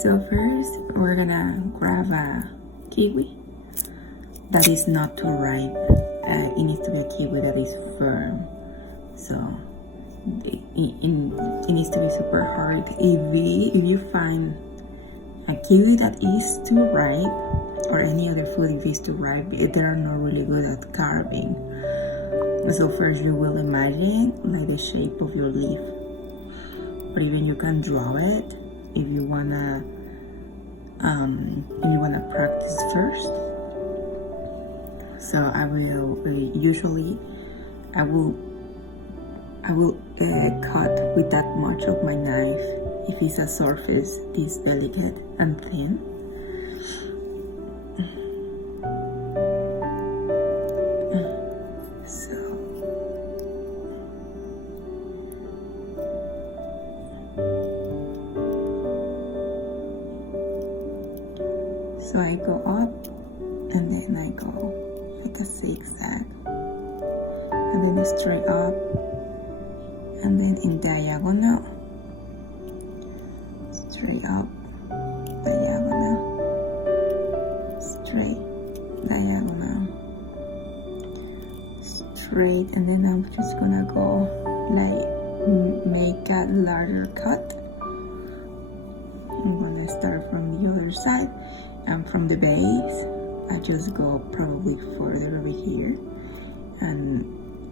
So first, we're gonna grab a kiwi that is not too ripe. It needs to be a kiwi that is firm. So it needs to be super hard. If you find a kiwi that is too ripe, or any other food if it's too ripe, they are not really good at carving. So first you will imagine like the shape of your leaf, or even you can draw it if you wanna practice first. So I will cut with that much of my knife if it's a surface this delicate and thin. So I go up and then I go like a zigzag, and then straight up, and then in diagonal, straight up, diagonal, straight, diagonal, straight, and then I'm just gonna go like make a larger cut. I'm gonna start from the other side, and from the base I just go probably further over here, and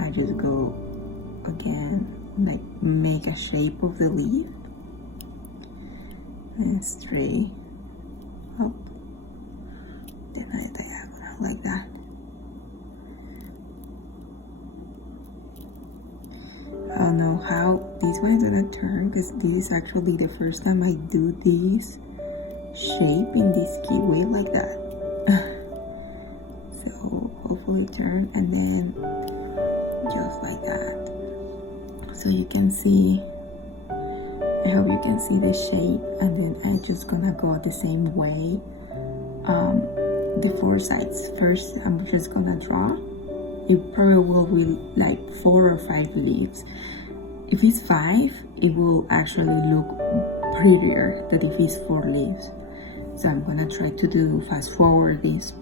I just go again, like make a shape of the leaf, and straight up, then I diagonal like that. I don't know how this one is gonna turn, because this is actually the first time I do this shape in this kiwi like that. So hopefully turn, and then just like that. So you can see, I hope you can see the shape, and then I'm just gonna go the same way, the four sides. First I'm just gonna draw. It probably will be like 4 or 5 leaves. If it's 5, it will actually look prettier than if it's 4 leaves. So I'm gonna try to do fast forward this.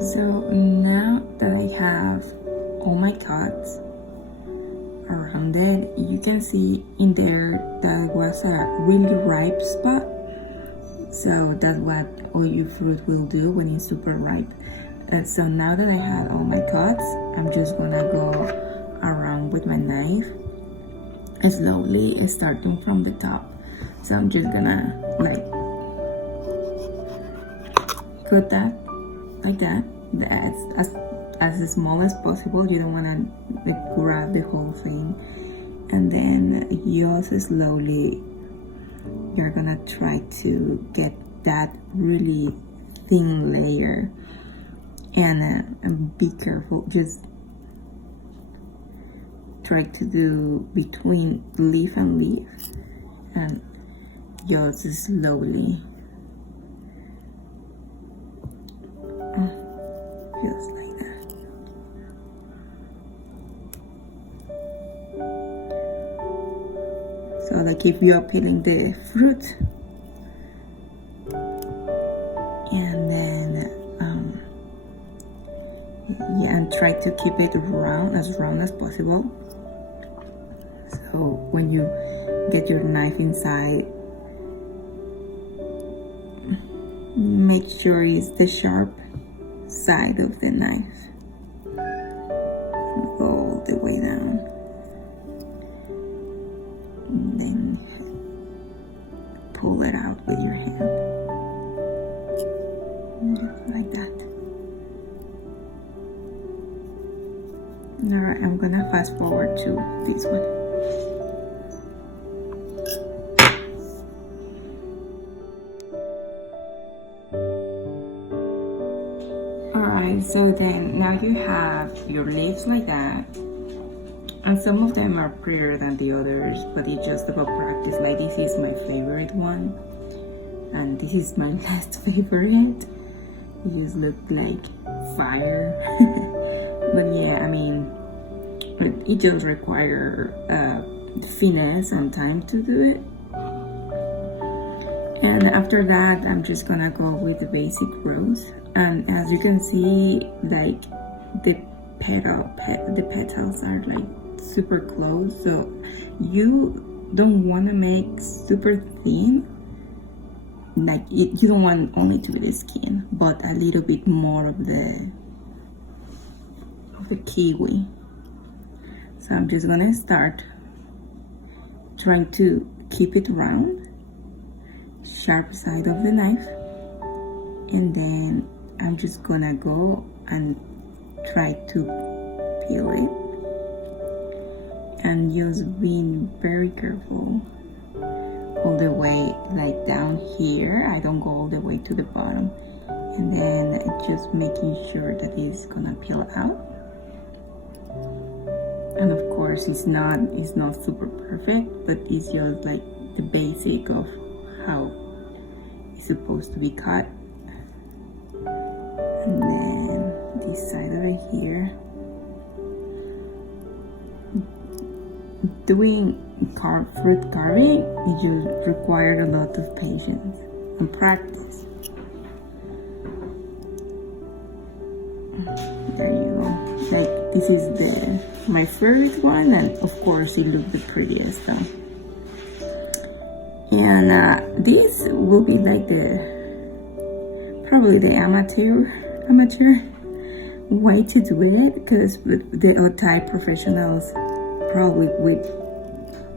So now that I have all my cuts around it, you can see in there that was a really ripe spot. So that's what all your fruit will do when it's super ripe. So now that I had all my cuts, I'm just gonna go around with my knife slowly, starting from the top. So I'm just gonna like cut that like that. That's as small as possible. You don't want to grab the whole thing, and then just slowly you're gonna try to get that really thin layer, and be careful, just try to do between leaf and leaf, and just slowly, just like that. So like if you are peeling the fruit, and then yeah, and try to keep it round as possible. So when you get your knife inside, make sure it's the sharp side of the knife. Go all the way down, and then pull it out with your hand, just like that. Now I'm gonna fast forward to this one. Alright, so then now you have your leaves like that, And some of them are prettier than the others, but it's just about practice. Like this is my favorite one, and this is my last favorite. It just looked like fire. But yeah, I mean, it just requires finesse and time to do it. And after that, I'm just gonna go with the basic rose. And as you can see, like the petals are like super close, so you don't want to make super thin. Like you don't want only to be the skin, but a little bit more of the kiwi. So I'm just gonna start trying to keep it round, sharp side of the knife, and then I'm just gonna go and try to peel it, and just being very careful all the way, like down here. I don't go all the way to the bottom, and then just making sure that it's gonna peel out. And of course it's not super perfect, but it's just like the basic of how it's supposed to be cut. And then this side over here. Doing fruit carving, it just required a lot of patience and practice. There you go. Like this is my first one, and of course it looked the prettiest though. And this will be like probably the amateur way to do it, because the outside professionals probably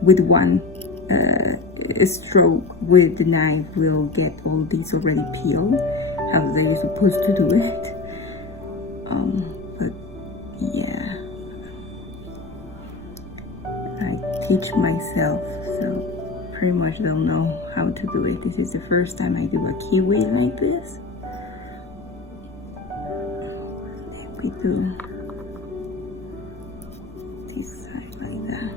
with one stroke with the knife will get all these already peeled, how they're supposed to do it. But yeah, I teach myself, so pretty much don't know how to do it. This is the first time I do a kiwi like this. We do this side like that.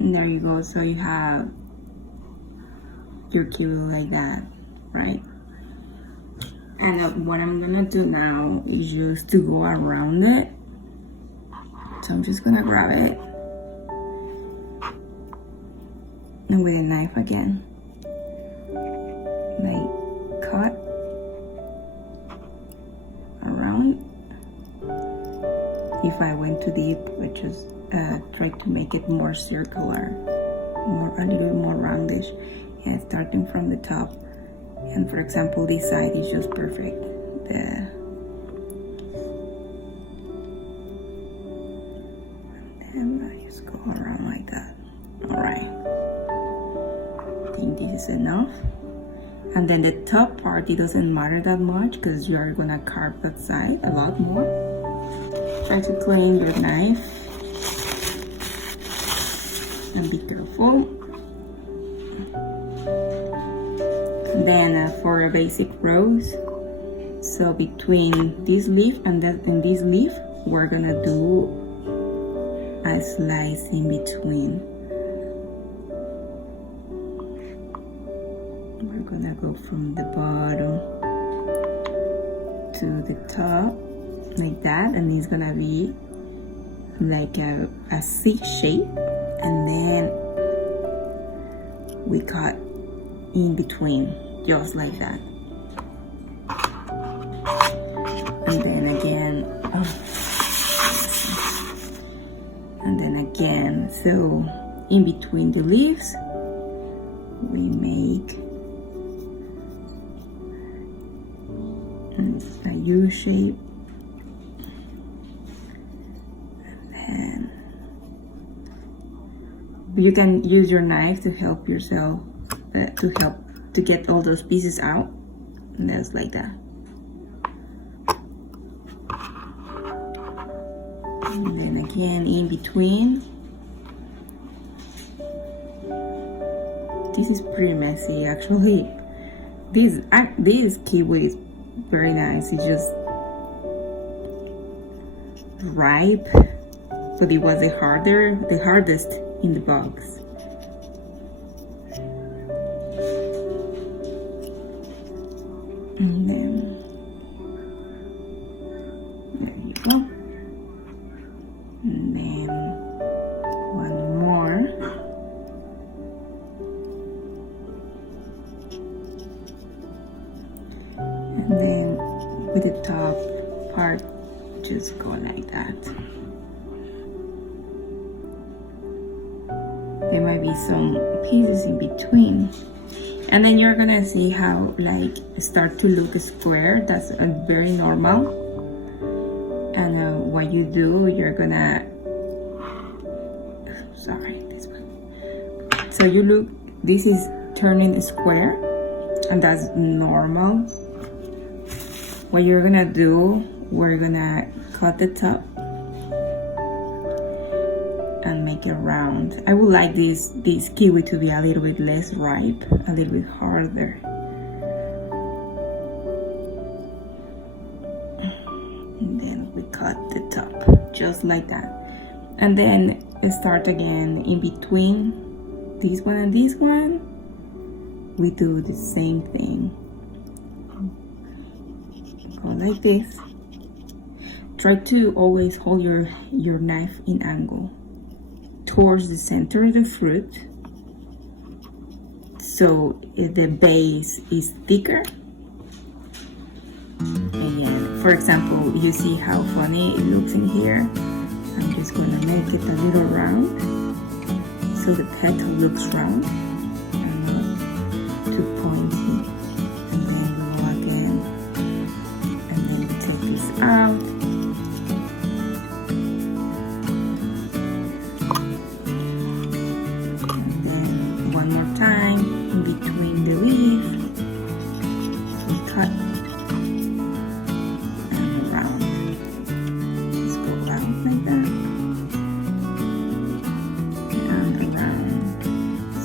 And there you go. So you have your kiwi like that, right? And what I'm gonna do now is just to go around it. So I'm just gonna grab it, and with a knife again, like cut around. If I went too deep, I just try to make it more circular, a little bit more roundish, and starting from the top. And for example, this side is just perfect. And I just go around like that. All right. I think this is enough. And then the top part, it doesn't matter that much because you're gonna carve that side a lot more. Try to clean your knife and be careful. And then for a basic rose, so between this leaf and this leaf, we're gonna do a slice in between. We're gonna go from the bottom to the top like that, and it's gonna be like a C shape, and then we cut in between just like that. And then again, and then again, so in between the leaves we make a U shape, and you can use your knife to help yourself, to get all those pieces out, and that's like that. And then again in between. This is pretty messy actually. This kiwi is very nice. It's just ripe, but it was the hardest in the box. And then there you go. And then one more. And then with the top part, just go like that. There might be some pieces in between. And then you're gonna see how like start to look square. That's very normal. And what you do, you're gonna, sorry, this one. So you look, this is turning square, and that's normal. What you're gonna do, we're gonna cut the top and make it round. I would like this kiwi to be a little bit less ripe, a little bit harder. And then we cut the top, just like that. And then start again in between this one and this one. We do the same thing. Go like this. Try to always hold your knife in angle towards the center of the fruit, so the base is thicker. Again, for example, you see how funny it looks in here. I'm just gonna make it a little round, so the petal looks round and not too pointy. And then we go again, and then we take this out.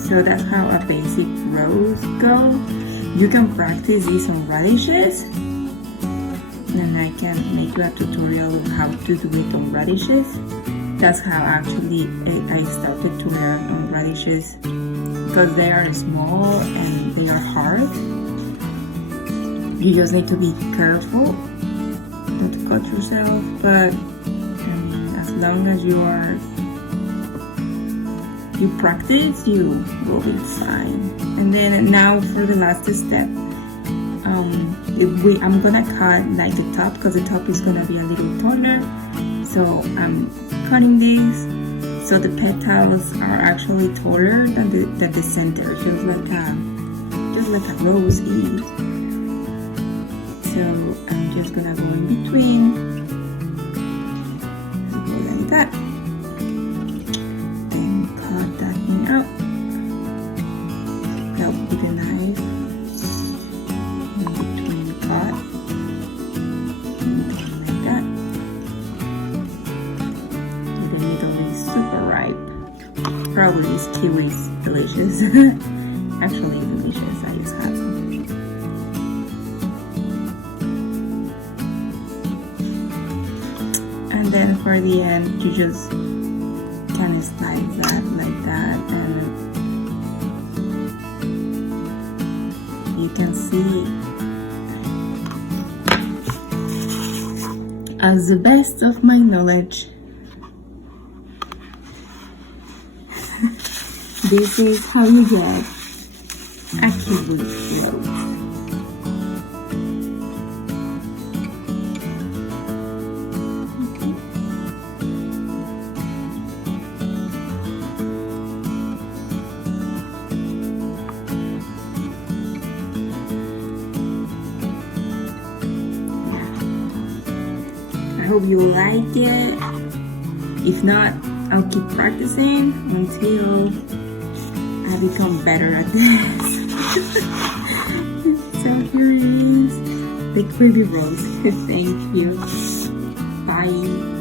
So that's how a basic rose goes. You can practice this on radishes, and I can make you a tutorial of how to do it on radishes. That's how actually I started to learn on radishes, because they are small and they are hard. You just need to be careful not to cut yourself, but as long as you practice, you will be fine. And then now for the last step, I'm gonna cut like the top, because the top is gonna be a little taller. So I'm cutting this so the petals are actually taller than the center, just like a rose is. So I'm just gonna go in between, like that. Out. Help with the knife in between the cut, like that. The middle is super ripe. Probably this kiwi is delicious. Actually delicious. I just had some. And then for the end, you just kind of slice that like that, and you can see, as the best of my knowledge, this is how you get a kiwi rose. I hope you liked it. If not, I'll keep practicing until I become better at this. So here it is, the kiwi rose. Thank you. Bye.